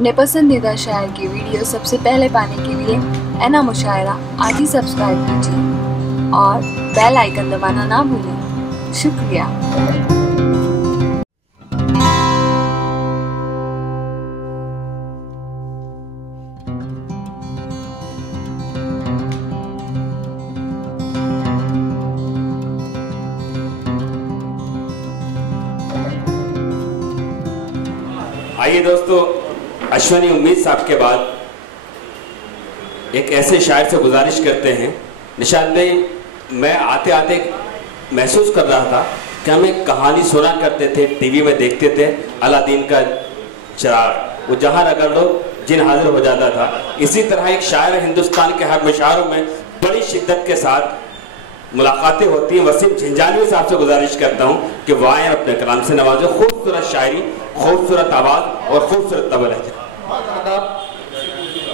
अपने पसंदीदा शायर की वीडियो सबसे पहले पाने के लिए एना मुशायरा आज ही सब्सक्राइब कीजिए और बेल आइकन दबाना ना भूलें। शुक्रिया। आइए दोस्तों, अश्वनी उम्मीद साहब के बाद एक ऐसे शायर से गुजारिश करते हैं। निशाद भाई, मैं आते आते महसूस कर रहा था कि हम एक कहानी सुना करते थे, टीवी में देखते थे, अलादीन का चिराग, वो जहाँ रगड़ लो जिन हाजिर हो जाता था। इसी तरह एक शायर हिंदुस्तान के हर मशारों में बड़ी शिद्दत के साथ मुलाकातें होती हैं। वसीम झंझानवी साहब से गुजारिश करता हूँ कि वाह अपने कलाम से नवाजो। खूबसूरत शायरी, खूबसूरत आवाज़ और खूबसूरत तबला है।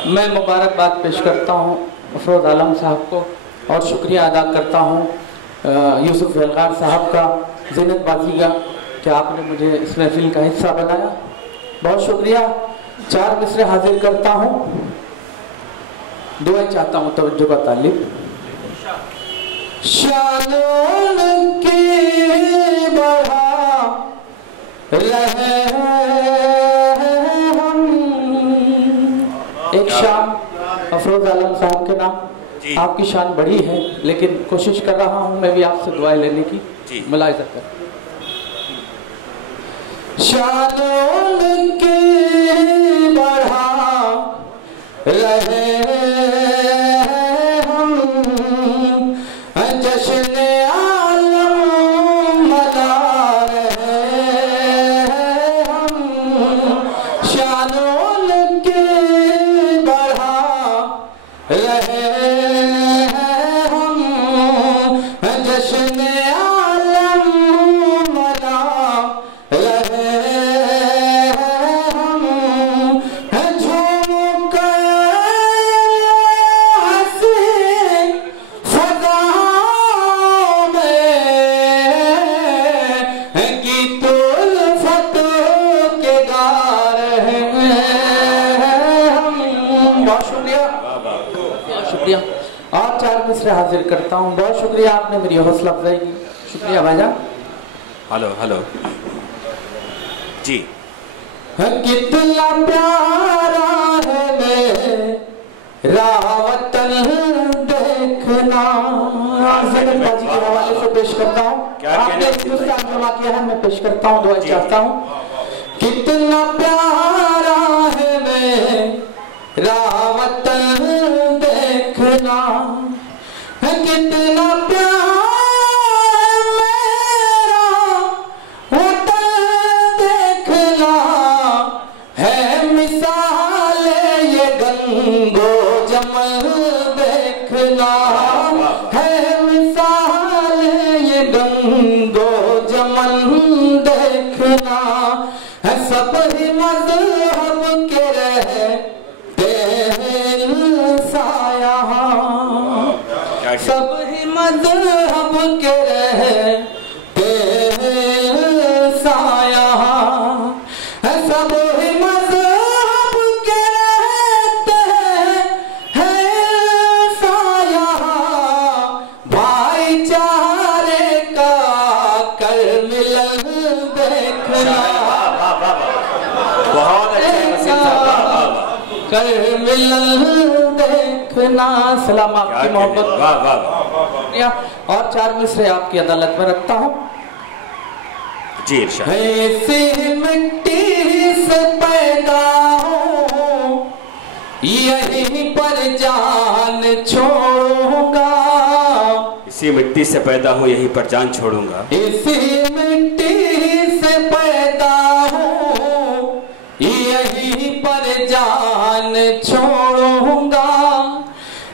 मैं मुबारकबाद पेश करता हूँ अफरोज़ आलम साहब को और शुक्रिया अदा करता हूँ यूसुफ यलगार साहब का, ज़ीनत बाजी का, कि आपने मुझे इस महफिल का हिस्सा बनाया। बहुत शुक्रिया। 4 मिसरे हाजिर करता हूँ, दुआ चाहता हूँ, तवज्जो का तालिब। शान के बढ़ा रहे हम। एक शान अफरोज आलम साहब के नाम। आपकी शान बड़ी है, लेकिन कोशिश कर रहा हूं मैं भी आपसे दुआएं लेने की, मुलाहिजा कर। शान के बढ़ा रहे और 4 मिसरे हाजिर करता हूँ। बहुत शुक्रिया, आपने मेरी हौसला अफजाई की। शुक्रिया भाईजान। हेलो हेलो जी। कितना प्यारा है मेरा वतन देखना। ज़ीनत बाजी के हवाले से पेश करता हूँ। आपने हिंदुस्तान जमा किया है, मैं पेश करता हूँ, दुआ चाहता हूँ। कितना प्यारा है मेरा वतन देखना, कितना प्यार मेरा वतन देखना है। मिसाल ये गंगो जमल देखना है। मिसाल ये गंगो जमल देखना है। सब ही मज़हब के रहते सब ही मज़हब के रहते साया, सब ही मज़हब के रहते हैं साया। भाईचारे का कर मिलन देखना, बहुत अच्छा कर मिलन देखना। सलाम आपकी मोहब्बत। और 4 मिसरे आपकी अदालत में रखता हूँ जी। ऐसी मिट्टी से पैदा हो यहीं पर जान छोड़ूंगा। इसी मिट्टी से पैदा हूँ, यहीं पर जान छोड़ूंगा। इसी मिट्टी से पैदा हो यहीं पर जान छोड़ूंगा।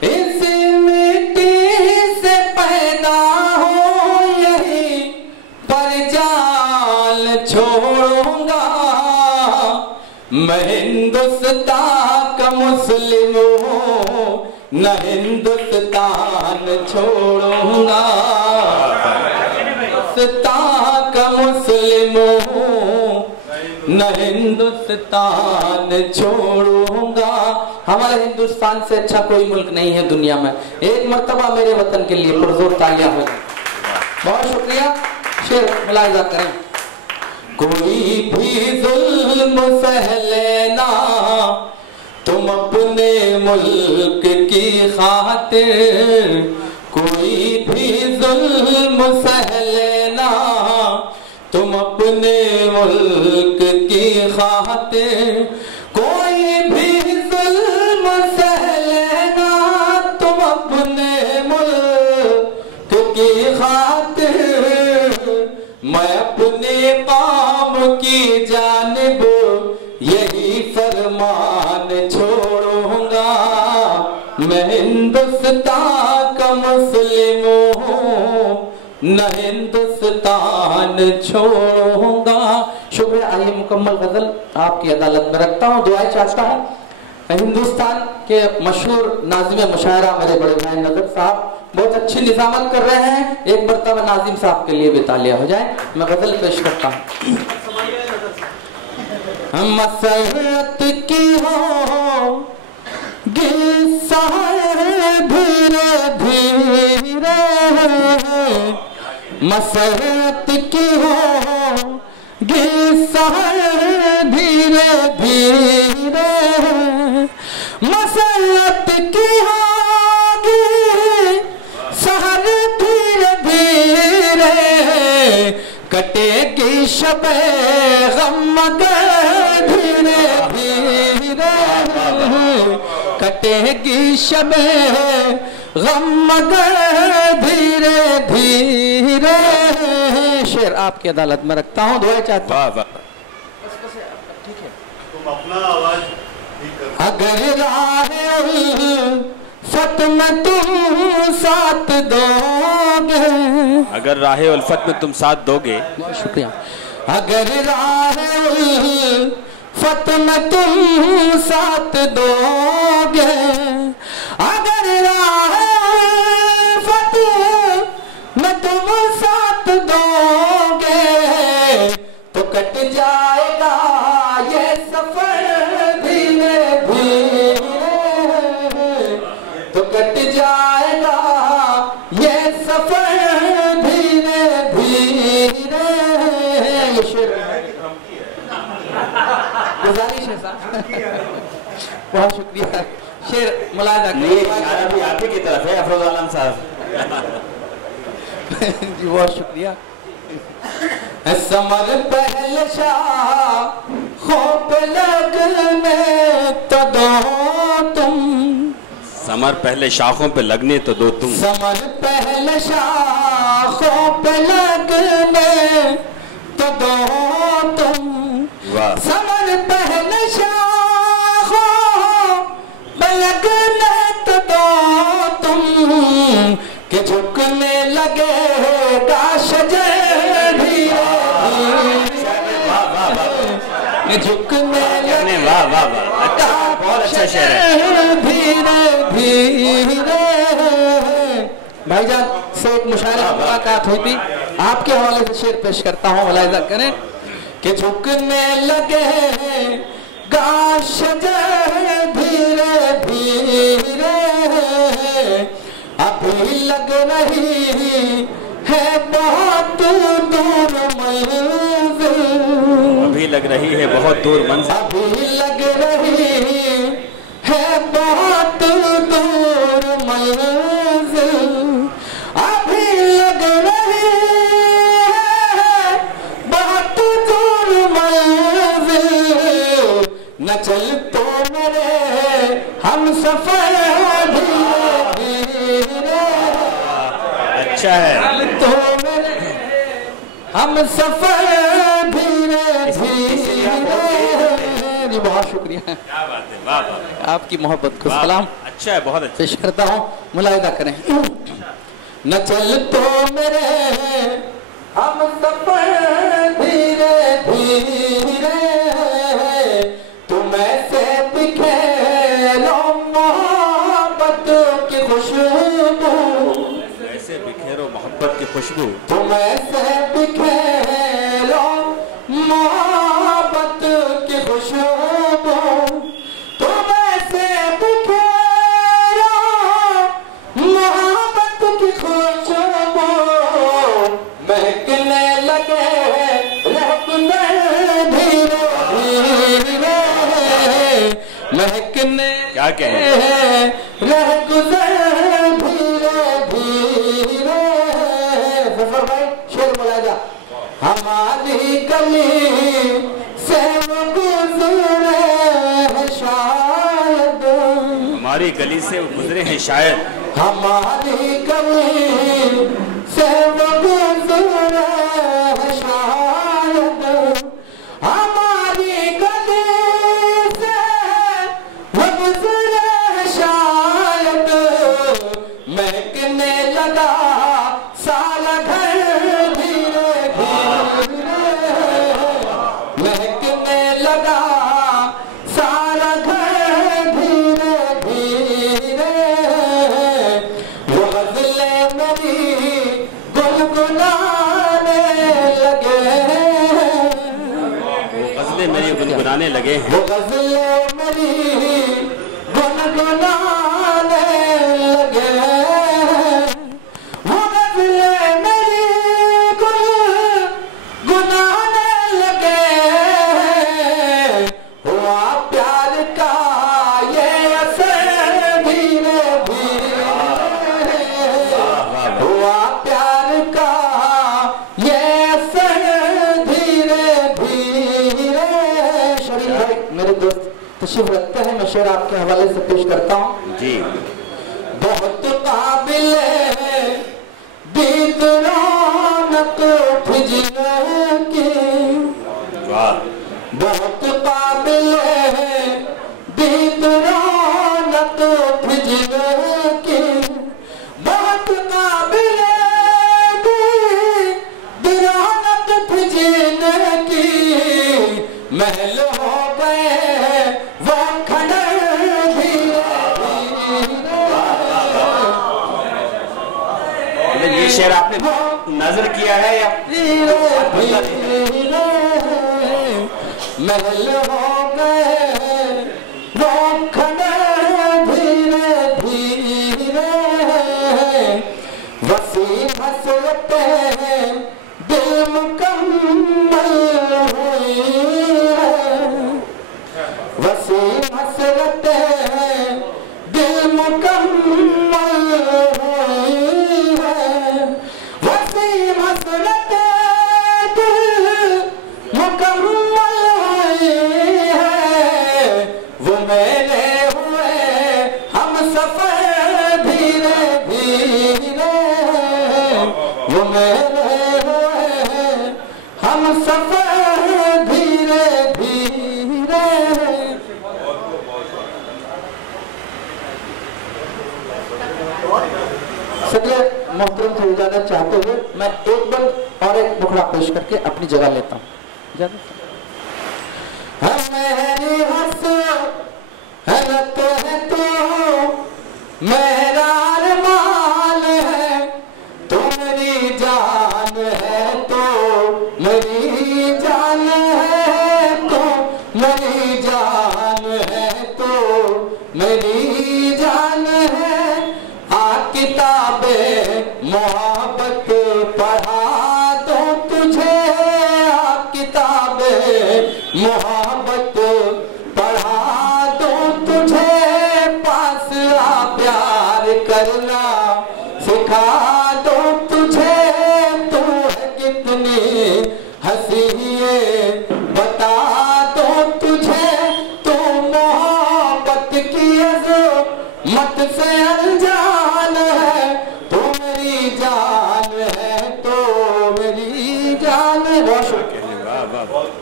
इसी मिट्टी से पैदा हो यहीं पर जान छोड़ूंगा। मैं हिंदुस्तान का मुस्लिम हूँ, न हिंदुस्तान छोड़ूंगा। हिंदुस्तान का मुस्लिम हूँ, न हिंदुस्तान छोड़ूंगा। हमारे हिंदुस्तान से अच्छा कोई मुल्क नहीं है दुनिया में। एक मर्तबा मेरे वतन के लिए पुरजोर तालियां हो जाए। बहुत शुक्रिया। शेर मुलाहिजा करें। कोई भी जुल्म सह लेना तुम अपने मुल्क की खातिर, कोई भी जुल्म सह लेना तुम अपने मुल्क की खातिर, कोई भी जुल्म सह लेना तुम अपने मुल्क की खातिर, मैं अपने काम की जानिब यही फरमान छोड़ूंगा। मैं हिंदुस्तान का मुस्लिम हूँ, न हिंदुस्तान छोड़ूंगा। शुक्रिया। आइए मुकम्मल गजल आपकी अदालत में रखता हूँ, दुआएं चाहता हूँ। हिंदुस्तान के मशहूर नाज़िम मुशायरा मेरे बड़े भाई नजर साहब बहुत अच्छी निजामत कर रहे हैं। एक मरतबा नाज़िम साहब के लिए भी तालियां हो जाए। मैं गजल पेश करता हूँ। मसरत की हो गिस्सा धीरे धीरे, मसरत की हो गिस्सा धीरे धीरे, मसरत की होगी सहर धीरे धीरे, कटेगी शबे गम मगर धीरे धीरे, कटेगी शबे गम मगर धीरे धीरे। शेर आपकी अदालत में रखता हूँ, दुआ चाहता हूँ। अगर राह उल्फत में तुम साथ दोगे, अगर राह उल्फत में तुम साथ दोगे, बहुत शुक्रिया। अगर राह उल्फत में तुम साथ दोगे, अगर राह उल्फत में तुम साथ दोगे, तो कट जाएगा ये सफर धीरे धीरे, तो कट जाएगा ये सफर धीरे धीरे। ये शेर गुजारिश है साहब। बहुत शुक्रिया। शेर मुलाहिजा भी आप ही की तरफ है अफरोज आलम साहब। जी बहुत शुक्रिया। समर पहले शाखों पे लगने तो दो तुम, समर पहले शाखों पे लगने तो दो तुम, समर पहले शाखों पे लगने तो दो तुम, वाह। समर पहले शाखों पे लगने तो दो तुम, के झुकने लगेगा शजर झुकने लगे। वाह वाह वाह, अच्छा, बहुत अच्छा शेर है। धीरे धीरे भाईजान से एक मुशायरे में मुलाकात हुई थी, आपके हवाले से शेर पेश करता हूँ, मुलाहिजा करें कि झुकने लगे गाश धीरे धीरे, अभी लग रही है बहुत दूर मंजिल, अभी लग रही है बहुत दूर मंजिल, अभी लग रही है बहुत दूर मंजिल, अभी लग रही है बहुत दूर मंजिल, न चल तो मेरे हम सफर धीरे धीरे, अच्छा है तो मेरे हम सफर धीरे धीरे। बहुत शुक्रिया, क्या बात है, वाह वाह, आपकी मोहब्बत को सलाम अच्छा है, बहुत अच्छा। पेश करता हूँ, मुलाहिजा करें। न चल तो मेरे हम सफर धीरे धीरे, तुम ऐसे बिखेरो मोहब्बत की खुशबू, ऐसे बिखेरो मोहब्बत की खुशबू, तुम ऐसे बिखेरो मोहब्बत महकने क्या कहें रह गुजर धीरे धीरे। जफर भाई शेर बोला जा। हमारी गली से वो गुजरे हैं शायद, हमारी गली से वो गुजरे हैं शायद, हमारी गली से वो गुजरे हैं शायद, हमारी गली से वो गुजरे हैं शायद। महकने लगा सारा घर धीरे धीरे, महकने लगा सारा घर धीरे धीरे। वो गज़लें मेरी गुनगुनाने लगे, वो गजलें मेरी गुनगुनाने लगे हैं, वो गज़लें मेरी गुनगुनाने लगे, वो गज़लें मेरी गुनगुनाने लगे। हुआ प्यार का ये असर धीरे धीरे, हुआ प्यार का ये असर धीरे धीरे। शरीफ भाई मेरे दोस्त तशरीफ रखते हैं, मैं शेर आपके हवाले से पेश करता हूँ जी। बहुत काबिल दीद रौनक फिजले की, वाह, बहुत काबिल दीद रौनक फिजले की, बहुत काबिल दीद रौनक फिजले की। महल हो गए वो खंडर धीरे धीरे, ये शेर आपने नजर किया है या धीरे धीरे। महल हो गए वो खंडर धीरे धीरे। वसीम हसरते दिल मुकम्मल हुई है, वसीम हसरते दिल मुकम्मल हुई है, वसीम हसरते दिल मुकम्मल हुई है। वो मेरे हुए हम सफर धीरे धीरे, वो मेरे हुए हम सफर धीरे धीरे। सगले मोहतरम से इजाजत चाहते हुए मैं एक बंद और एक मुखड़ा पेश करके अपनी जगह लेता हूँ। मेरी हसरत है तू मेरा अरमान है, तू मेरी जान है, तो मेरी जान है, तो मेरी जान है, तो मेरी जान है। किताबे मोहब्बत पढ़ा दो तुझे, किताबे मोहब्बत पढ़ा दो तुझे। पास आ प्यार करना सिखा दो तुझे, तू है कितनी हंसी बता दो तुझे। तू मोहब्बत की मत से अनजान है, तो मेरी जान है, तो मेरी जान है। वाह वाह।